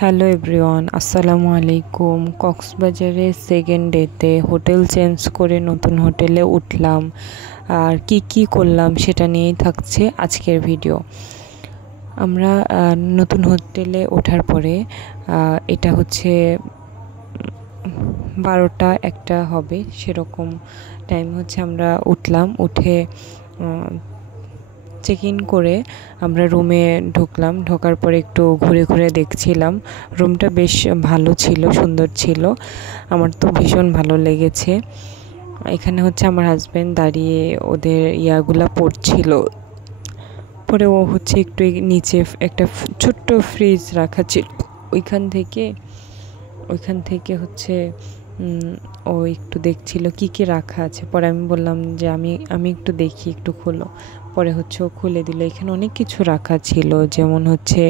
Hello everyone, আসসালামু আলাইকুম। কক্সবাজারে সেকেন্ড ডেতে হোটেল চেঞ্জ করে নতুন হোটেলে উঠলাম। আর কি করলাম সেটা নিয়েই থাকছে আজকের ভিডিও। আমরা নতুন হোটেলে ওঠার পরে এটা হচ্ছে 12টা-1টা হবে সেরকম টাইম হচ্ছে আমরা উঠলাম। উঠে চেক ইন করে আমরা রুমে ঢুকলাম। ঢোকার পরে একটু ঘুরে ঘুরে দেখছিলাম। রুমটা বেশ ভালো ছিল, সুন্দর ছিল, আমার তো ভীষণ ভালো লেগেছে। এখানে হচ্ছে আমার হাজব্যান্ড দাঁড়িয়ে ওদের ইয়াগুলা পড়ছিল। পরে ও হচ্ছে একটু নিচে একটা ছোট্ট ফ্রিজ রাখা ছিল, ওইখান থেকে হচ্ছে ও একটু দেখছিল কি রাখা আছে। পরে আমি বললাম যে আমি একটু দেখি, একটু খোলো। পরে হচ্ছে ও খুলে দিল। এখানে অনেক কিছু রাখা ছিল, যেমন হচ্ছে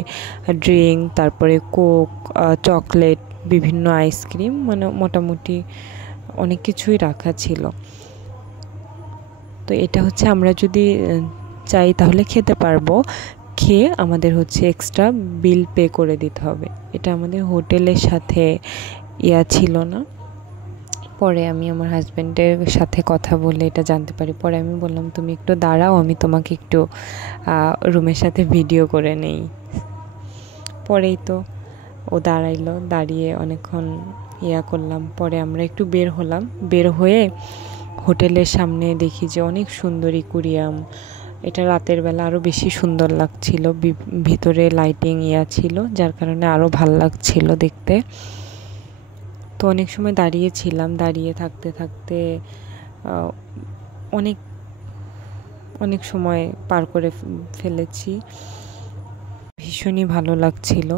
ড্রিঙ্ক, তারপরে কোক, চকলেট, বিভিন্ন আইসক্রিম, মানে মোটামুটি অনেক কিছুই রাখা ছিল। তো এটা হচ্ছে আমরা যদি চাই তাহলে খেতে পারবো। খেয়ে আমাদের হচ্ছে এক্সট্রা বিল পে করে দিতে হবে। এটা আমাদের হোটেলের সাথে ছিল না। পরে আমি আমার হাজব্যান্ডের সাথে কথা বলে এটা জানতে পারি। পরে আমি বললাম, তুমি একটু দাঁড়াও, আমি তোমাকে একটু রুমের সাথে ভিডিও করে নেই। পরেই তো ও দাঁড়াইলো, দাঁড়িয়ে অনেকক্ষণ করলাম। পরে আমরা একটু বের হলাম। বের হয়ে হোটেলের সামনে দেখি যে অনেক সুন্দর অ্যাকুয়ারিয়াম। এটা রাতের বেলা আরও বেশি সুন্দর লাগছিল। ভিতরে লাইটিং ছিল, যার কারণে আরও ভাল লাগছিল দেখতে। তো অনেক সময় দাঁড়িয়েছিলাম। দাঁড়িয়ে থাকতে থাকতে অনেক সময় পার করে ফেলেছি। ভীষণই ভালো লাগছিল।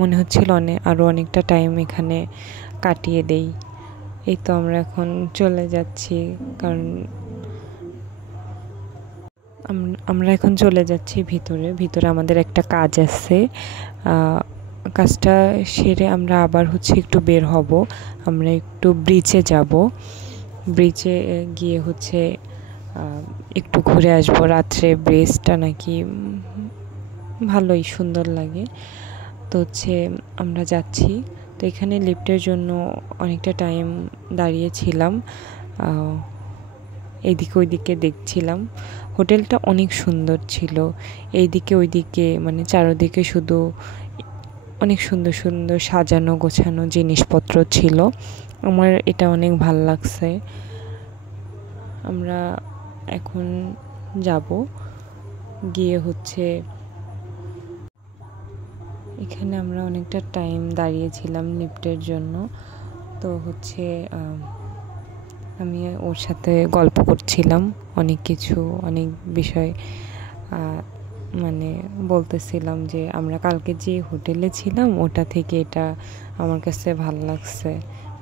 মনে হচ্ছিল আরও অনেকটা টাইম এখানে কাটিয়ে দেই। এই তো আমরা এখন চলে যাচ্ছি, কারণ আমরা এখন চলে যাচ্ছি ভিতরে আমাদের একটা কাজ আছে। কাজটা সেরে আমরা আবার হচ্ছে একটু বের হব। আমরা একটু ব্রিজে যাব। ব্রিজে গিয়ে হচ্ছে একটু ঘুরে আসবো। রাত্রে ব্রিজটা নাকি ভালোই সুন্দর লাগে। তো হচ্ছে আমরা যাচ্ছি। তো এখানে লিফটের জন্য অনেকটা টাইম দাঁড়িয়েছিলাম, এইদিকে ওইদিকে দেখছিলাম। হোটেলটা অনেক সুন্দর ছিল। এইদিকে ওইদিকে মানে চারদিকে শুধু অনেক সুন্দর সুন্দর সাজানো গোছানো জিনিসপত্র ছিল। আমার এটা অনেক ভাল লাগছে। আমরা এখন যাব, গিয়ে হচ্ছে এখানে আমরা অনেকটা টাইম দাঁড়িয়েছিলাম লিফটের জন্য। তো হচ্ছে আমি ওর সাথে গল্প করছিলাম অনেক কিছু, অনেক বিষয় মানে বলতেছিলাম যে আমরা কালকে যে হোটেলে ছিলাম ওটা থেকে এটা আমার কাছে ভালো লাগছে।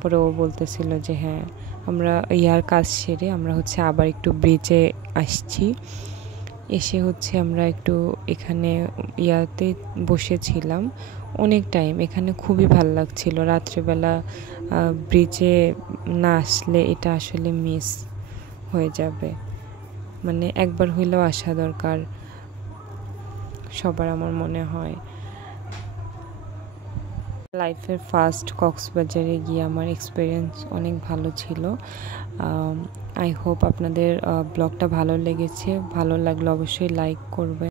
পরে ও বলতেছিল যে হ্যাঁ, আমরা কাজ সেরে আমরা হচ্ছে আবার একটু ব্রিজে আসছি। এসে হচ্ছে আমরা একটু এখানে বসেছিলাম অনেক টাইম। এখানে খুবই ভালো লাগছিল। রাত্রেবেলা ব্রিজে না আসলে এটা আসলে মিস হয়ে যাবে। মানে একবার হইলেও আসা দরকার সবার, আমার মনে হয়। লাইফের ফার্স্ট কক্সবাজারে গিয়ে আমার এক্সপিরিয়েন্স অনেক ভালো ছিল। আই হোপ আপনাদের ব্লগটা ভালো লেগেছে। ভালো লাগলে অবশ্যই লাইক করবেন।